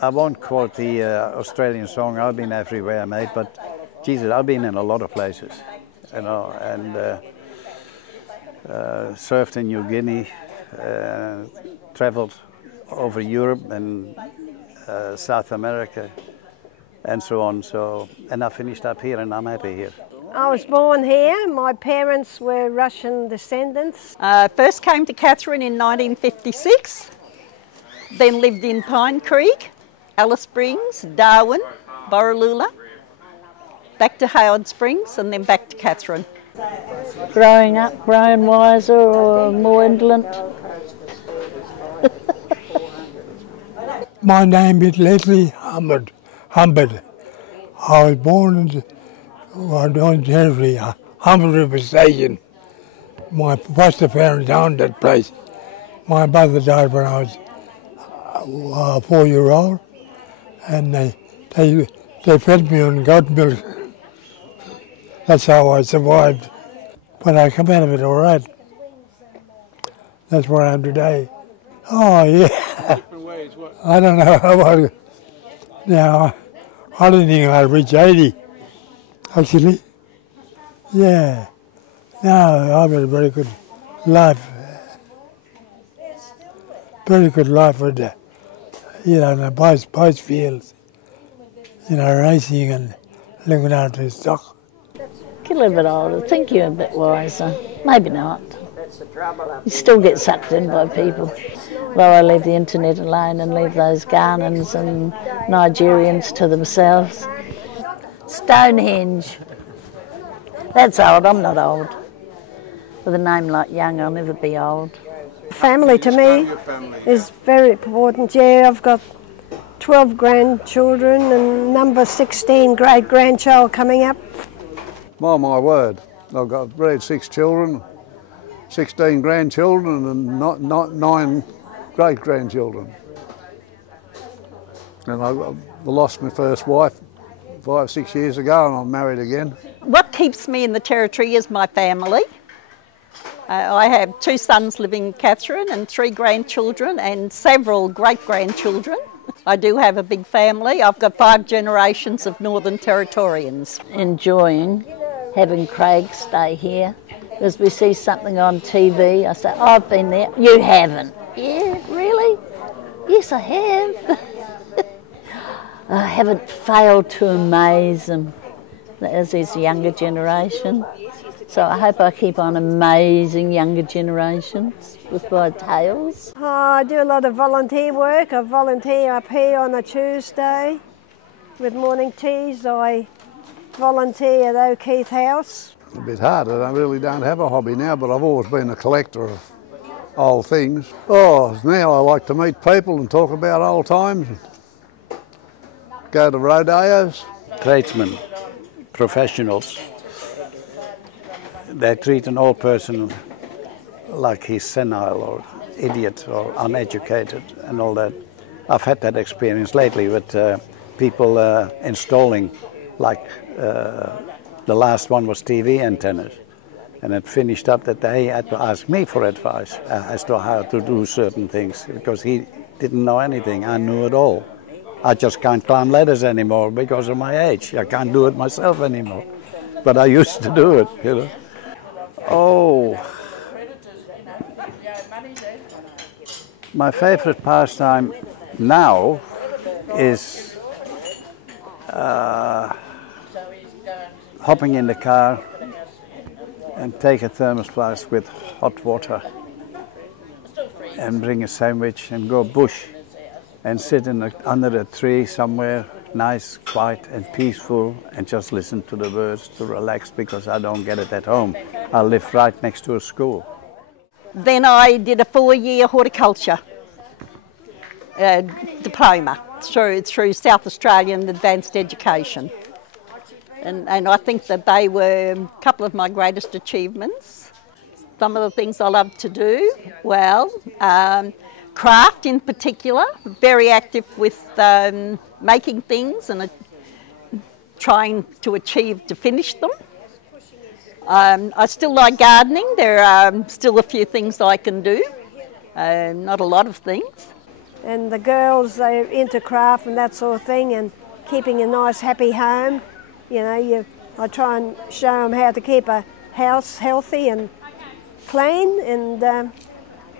I won't quote the Australian song, I've been everywhere, mate, but Jesus, I've been in a lot of places, you know, and surfed in New Guinea, traveled over Europe and South America and so on. So, and I finished up here and I'm happy here. I was born here. My parents were Russian descendants. First came to Katherine in 1956, then lived in Pine Creek, Alice Springs, Darwin, Borroloola, back to Howard Springs and then back to Katherine. Growing up, grown wiser or more indolent. My name is Leslie Humbard. I was born in Northern Territory, Humbard River Station. My foster parents owned that place. My mother died when I was 4-year-old, and they fed me on goat milk. That's how I survived. But I come out of it all right. That's where I am today. Oh, yeah. I don't know how now, I didn't think I'd reach 80, actually. Yeah. No, I've had a very good life. Very good life with the, you know, the both fields. You know, racing and looking after the stock. Get a little bit older, think you're a bit wiser. Maybe not. You still get sucked in by people. Well, I leave the internet alone and leave those Ghanaians and Nigerians to themselves. Stonehenge. That's old, I'm not old. With a name like Young, I'll never be old. Family to me is very important. Yeah, I've got 12 grandchildren and number 16 great-grandchild coming up. My word, I've got bred 6 children, 16 grandchildren and not 9 great-grandchildren. And I lost my first wife 5-6 years ago and I'm married again. What keeps me in the Territory is my family. I have 2 sons living in Katherine and 3 grandchildren and several great-grandchildren. I do have a big family. I've got 5 generations of Northern Territorians. Enjoying having Craig stay here. Because we see something on TV, I say, oh, I've been there. You haven't. Yeah, really? Yes, I have. I haven't failed to amaze them as this younger generation. So I hope I keep on amazing younger generations with my tales. Oh, I do a lot of volunteer work. I volunteer up here on a Tuesday with morning teas. I volunteer at O'Keefe House. A bit hard, I really don't have a hobby now, but I've always been a collector of old things. Oh, now I like to meet people and talk about old times. Go to rodeos. Tradesmen, professionals, they treat an old person like he's senile or idiot or uneducated and all that. I've had that experience lately with people installing, like the last one was TV antennas. And it finished up that they had to ask me for advice as to how to do certain things because he didn't know anything. I knew it all. I just can't climb ladders anymore because of my age. I can't do it myself anymore. But I used to do it, you know. Oh, my favorite pastime now is hopping in the car and take a thermos flask with hot water and bring a sandwich and go bush and sit under a tree somewhere nice, quiet and peaceful and just listen to the birds to relax because I don't get it at home. I live right next to a school. Then I did a 4-year horticulture diploma through South Australian Advanced Education. And I think that they were a couple of my greatest achievements. Some of the things I love to do, well, craft in particular, very active with making things and trying to finish them. I still like gardening. There are still a few things I can do, not a lot of things. and the girls, they're into craft and that sort of thing, and keeping a nice happy home. You know, I try and show them how to keep a house healthy and clean, and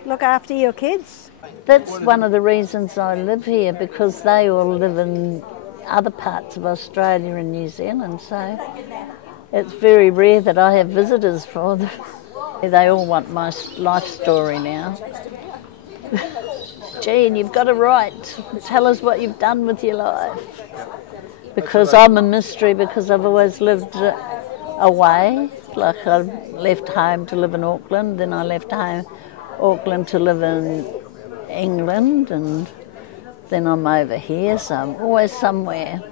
look after your kids. That's one of the reasons I live here, because they all live in other parts of Australia and New Zealand, so it's very rare that I have visitors for them. They all want my life story now. Jean, you've got to write. Tell us what you've done with your life. Because I'm a mystery, because I've always lived away. Like I left home to live in Auckland, then I left Auckland to live in England, and then I'm over here, so I'm always somewhere.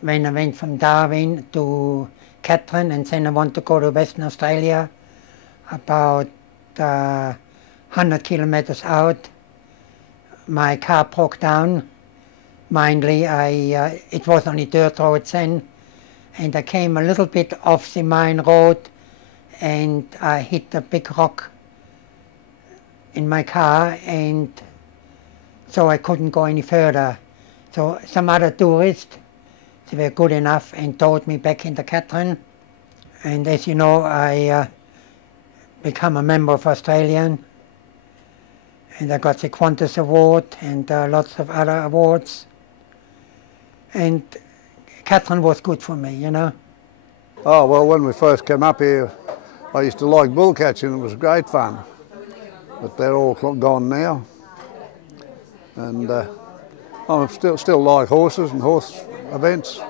When I went from Darwin to Katherine, and then I want to go to Western Australia, about 100 kilometres out, my car broke down. Mindly, it was on a dirt road then, and I came a little bit off the main road, and I hit a big rock in my car, and so I couldn't go any further. So some other tourists, they were good enough and towed me back into Katherine. And as you know, I become a member of Australian, and I got the Qantas Award and lots of other awards. And Katherine was good for me, you know. Oh, well, when we first came up here, I used to like bull catching. It was great fun. But they're all gone now. And I still like horses and horse events.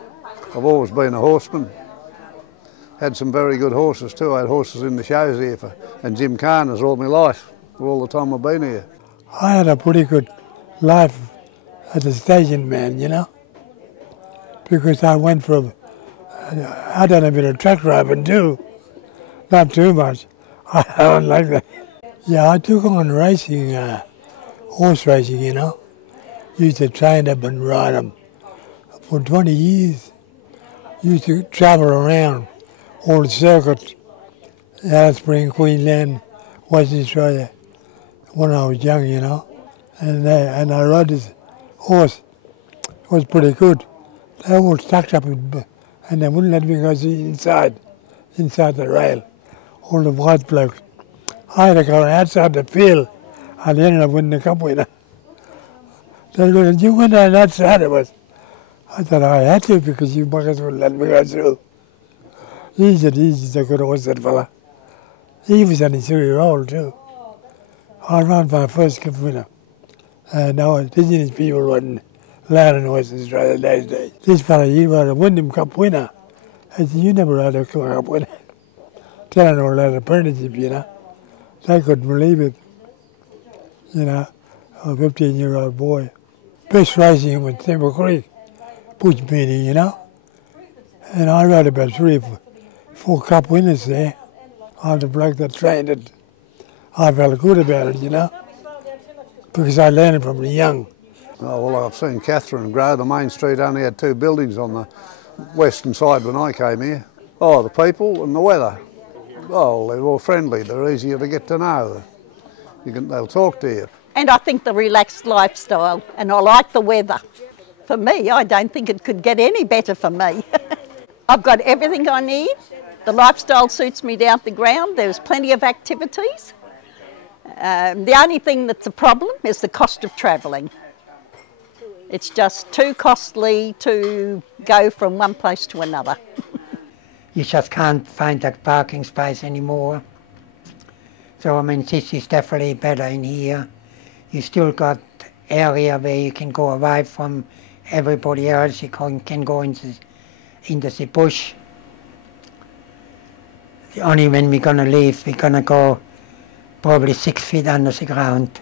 I've always been a horseman. Had some very good horses too. I had horses in the shows here, and Jim Carner's all my life, for all the time I've been here. I had a pretty good life as a station man, you know, because I went from, I done a bit of truck driving too, not too much. I don't like that. Yeah, I took on racing, horse racing, you know. Used to train them and ride them for 20 years. Used to travel around all the circuits, Alice Springs, Queensland, Western Australia, when I was young, you know. And I rode this horse. It was pretty good. They all stuck up and they wouldn't let me go inside the rail, all the white blokes. I had to go outside the field. I ended up winning the cup winner. They said, you went on that side of us. I thought I had to because you buggers wouldn't let me go through. He's a good horse, that fella. He was only 3-year-old too. I ran my first cup winner. No, Indigenous people wasn't allowed in Western Australia those days. This fella, he was a Wyndham Cup winner. I said, you never rode a cup winner. Telling all that apprenticeship, you know. They couldn't believe it. You know, a 15-year-old boy. Best racing was Timber Creek, Bush meeting, you know. And I rode about 3 or 4 cup winners there. I was the bloke that trained it. I felt good about it, you know, because I learned it from young. Oh, well, I've seen Katherine grow. The main street only had 2 buildings on the western side when I came here. Oh, the people and the weather. Oh, they're all friendly. They're easier to get to know. They'll talk to you. And I think the relaxed lifestyle, and I like the weather. For me, I don't think it could get any better for me. I've got everything I need. The lifestyle suits me down to the ground. There's plenty of activities. The only thing that's a problem is the cost of travelling. It's just too costly to go from one place to another. You just can't find that parking space anymore. So, I mean, this is definitely better in here. You still got area where you can go away from everybody else. You can go into the bush. Only when we're going to leave, we're going to go probably 6 feet under the ground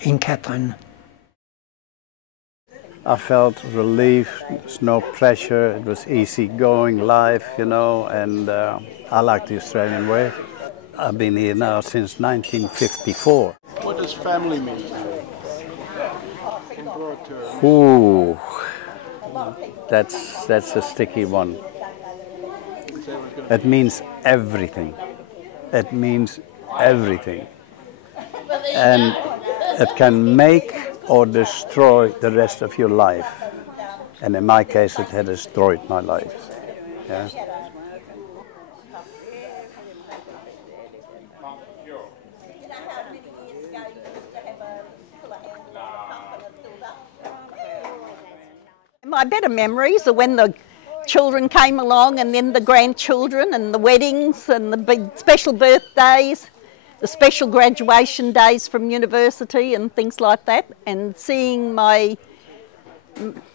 in Katherine. I felt relief, there's no pressure, it was easy-going life, you know, and I like the Australian way. I've been here now since 1954. What does family mean? Ooh, that's a sticky one. It means everything. It means everything. And it can make or destroy the rest of your life. And in my case, it had destroyed my life. Yeah. My better memories are when the children came along, and then the grandchildren, and the weddings and the big special birthdays, the special graduation days from university and things like that, and seeing my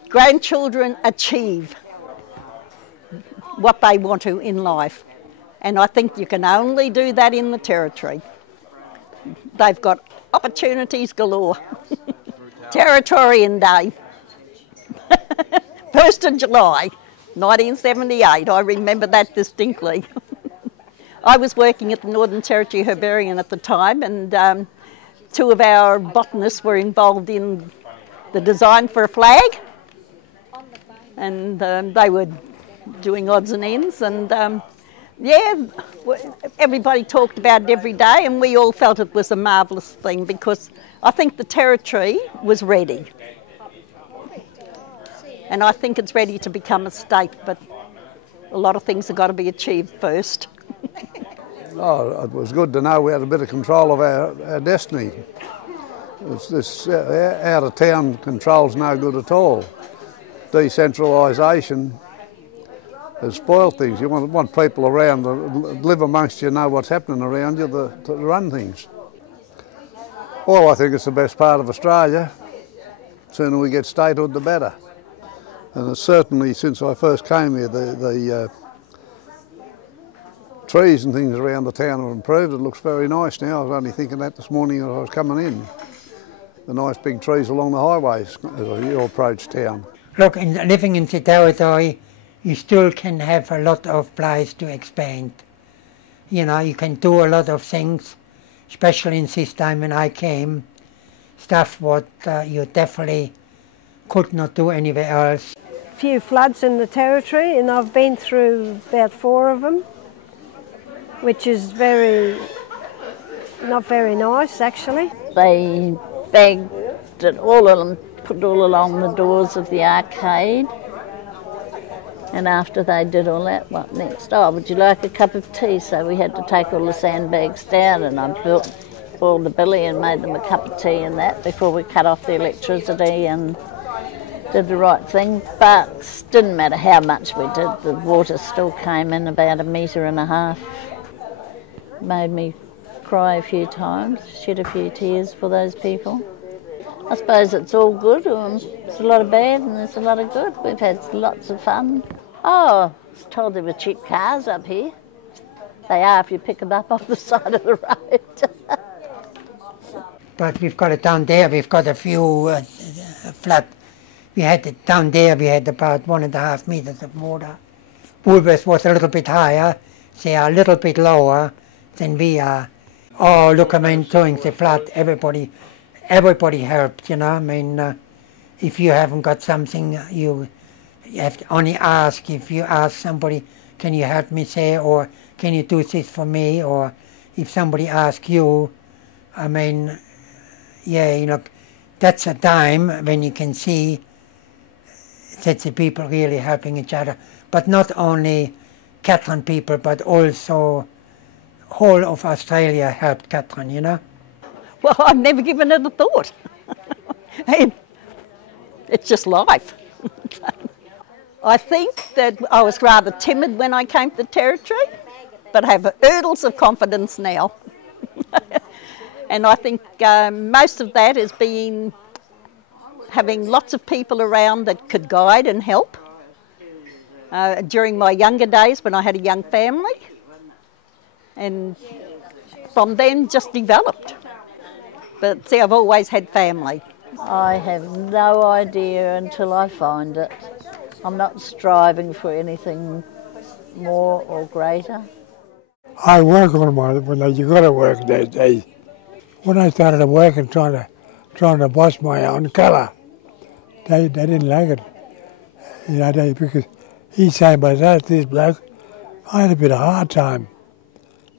grandchildren achieve what they want to in life. And I think you can only do that in the Territory. They've got opportunities galore. Territorian Day. 1st of July, 1978. I remember that distinctly. I was working at the Northern Territory Herbarium at the time, and 2 of our botanists were involved in the design for a flag, and they were doing odds and ends, and yeah, everybody talked about it every day, and we all felt it was a marvellous thing, because I think the Territory was ready. And I think it's ready to become a state, but a lot of things have got to be achieved first. Oh, it was good to know we had a bit of control of our destiny. This out-of-town control's no good at all. Decentralisation has spoiled things. You want people around to live amongst you, know what's happening around you, to run things. Well, I think it's the best part of Australia. The sooner we get statehood, the better. And it's certainly, since I first came here, the trees and things around the town have improved. It looks very nice now. I was only thinking that this morning as I was coming in. The nice big trees along the highways as you approach town. Look, living in the Territory, you still can have a lot of place to expand. You know, you can do a lot of things, especially in this time when I came, stuff what you definitely could not do anywhere else. Few floods in the Territory, and I've been through about 4 of them, which is not very nice actually. They bagged it all and put it all along the doors of the arcade. And after they did all that, what next? Oh, would you like a cup of tea? So we had to take all the sandbags down, and I boiled the billy and made them a cup of tea and that before we cut off the electricity and did the right thing. But didn't matter how much we did, the water still came in about 1.5 meters. Made me cry a few times, shed a few tears for those people. I suppose it's all good. There's a lot of bad and there's a lot of good. We've had lots of fun. Oh, I was told there were cheap cars up here. They are if you pick them up off the side of the road. But we've got it down there, we've got a few flood. We had it down there, we had about 1.5 meters of water. Woolworths was a little bit higher, they are a little bit lower than we are. Oh, look, I mean, during the flood, everybody helped, you know. I mean, if you haven't got something, you have to only ask. If you ask somebody, can you help me there, or can you do this for me, or if somebody asks you, I mean, yeah, you know, that's a time when you can see that the people really helping each other. But not only Katherine people, but also whole of Australia helped Katherine, you know. Well, I've never given it a thought. It's just life. I think that I was rather timid when I came to the Territory, but I have oodles of confidence now. And I think most of that has been having lots of people around that could guide and help. During my younger days when I had a young family, and from then just developed. But see, I've always had family. I have no idea until I find it. I'm not striving for anything more or greater. I work on when you got to work these days. When I started working, trying to wash my own colour, they didn't like it. You know, because he's saying, but that's this bloke. I had a bit of a hard time,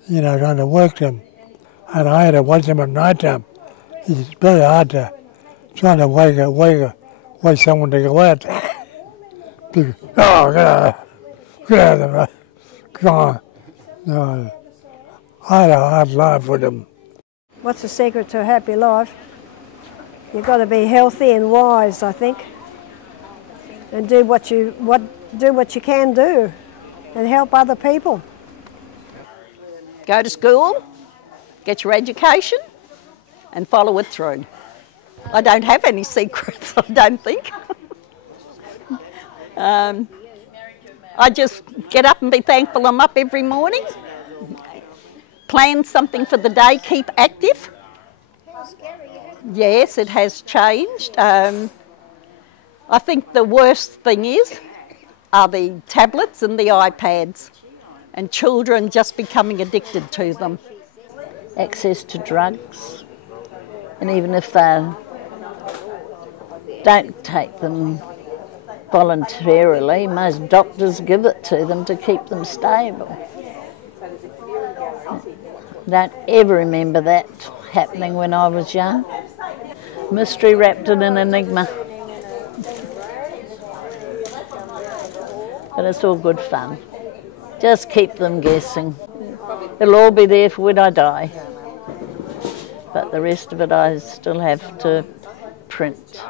you know, trying to work them. And I had to watch them at night time. It's very hard to trying to wake someone to go out. People, oh, get out of there, come on. No, I had a hard life with them. What's the secret to a happy life? You've got to be healthy and wise, I think, and do what you can do, and help other people. Go to school, get your education, and follow it through. I don't have any secrets, I don't think. I just get up and be thankful I'm up every morning, plan something for the day, keep active. Yes, it has changed. I think the worst thing are the tablets and the iPads, and children just becoming addicted to them. Access to drugs, and even if they don't take them voluntarily, most doctors give it to them to keep them stable. Don't ever remember that happening when I was young. Mystery wrapped in an enigma. But it's all good fun. Just keep them guessing. It'll all be there for when I die. But the rest of it I still have to print.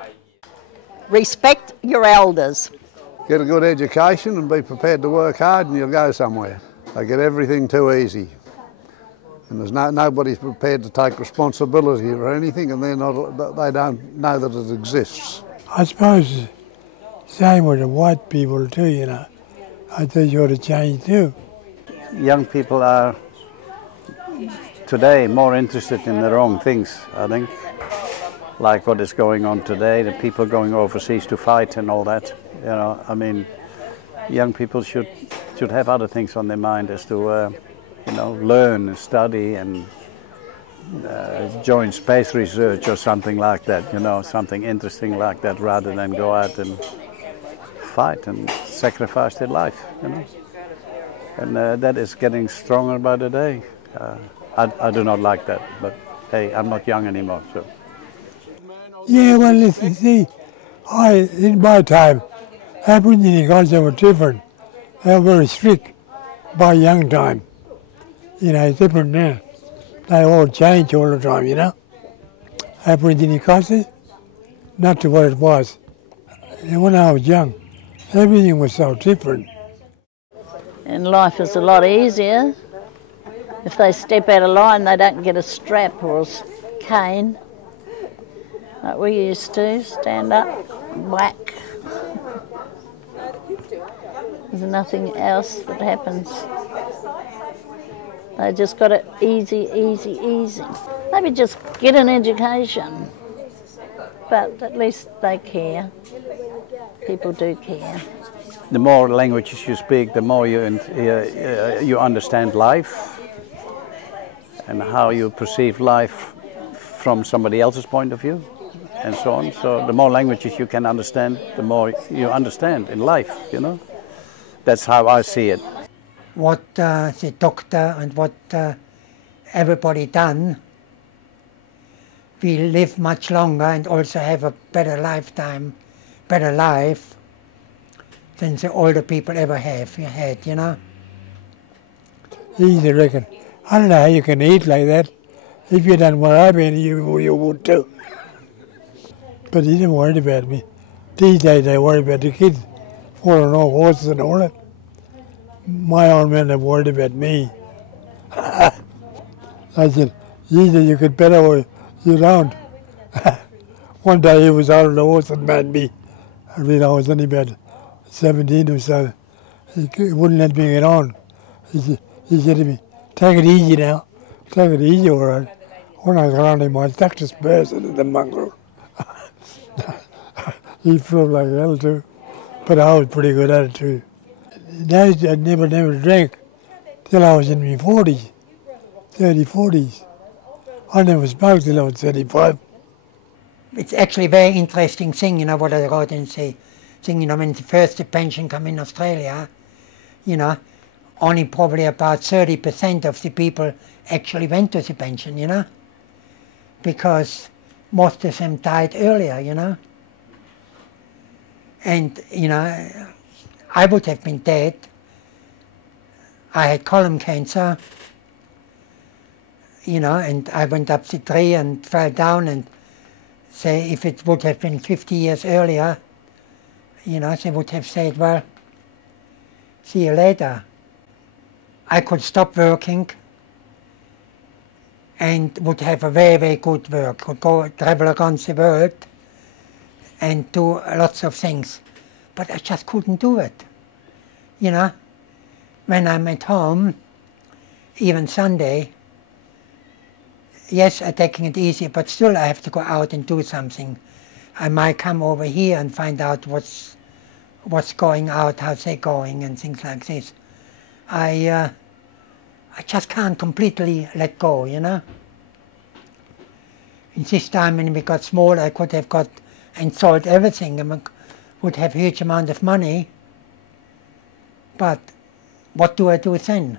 Respect your elders. Get a good education and be prepared to work hard and you'll go somewhere. They get everything too easy. And there's nobody's prepared to take responsibility for anything, and they don't know that it exists. I suppose same with the white people too, you know. I think you ought to change too. Young people are today more interested in the wrong things, I think. Like what is going on today, the people going overseas to fight and all that. You know, I mean, young people should have other things on their mind as to you know, learn and study and join space research or something like that, you know, something interesting like that, rather than go out and fight and sacrifice their life, you know. And that is getting stronger by the day. I do not like that, but hey, I'm not young anymore, so. Yeah, well, listen, see, in my time, Aboriginal culture was different. They were very strict by young time. You know, it's different now. They all change all the time, you know. Aboriginal culture, not to what it was. And when I was young, everything was so different. And life is a lot easier. If they step out of line, they don't get a strap or a cane. Like we used to, stand up, whack. There's nothing else that happens. They just got it easy, easy, easy. Maybe just get an education, but at least they care. People do care. The more languages you speak, the more you understand life and how you perceive life from somebody else's point of view and so on. So the more languages you can understand, the more you understand in life, you know. That's how I see it. What the doctor and what everybody done, we live much longer and also have a better lifetime, better life than the older people ever had, you know. Easy, reckon. I don't know how you can eat like that. If you done what I've been, you would too. But he didn't worry about me. These days they worry about the kids falling off horses and all that. My old men have worried about me. I said, either you could better or you don't. One day he was out on the horse and made me. I mean, I was only about 17 or so. He wouldn't let me get on. He said to me, take it easy now. Take it easy, all right. When I got on him, I stuck the spurs into the mongrel. He felt like hell too. But I was pretty good at it too. I never drank till I was in my 40s, 30s, 40s. I never smoked till I was 35. It's actually a very interesting thing, you know, what I wrote and say. Thing, you know, when the first pension came in Australia, you know, only probably about 30% of the people actually went to the pension, you know, because most of them died earlier, you know. And, you know, I would have been dead. I had colon cancer, you know, and I went up the tree and fell down, and say if it would have been 50 years earlier, you know, they would have said, well, see you later. I could stop working and would have a very, very good work, could go travel around the world and do lots of things. But I just couldn't do it, you know. When I'm at home, even Sunday, yes, I'm taking it easy, but still I have to go out and do something. I might come over here and find out what's going out, how's they going, and things like this. I just can't completely let go, you know. And this time when we got small, I could have got and sold everything and would have a huge amount of money. But what do I do then?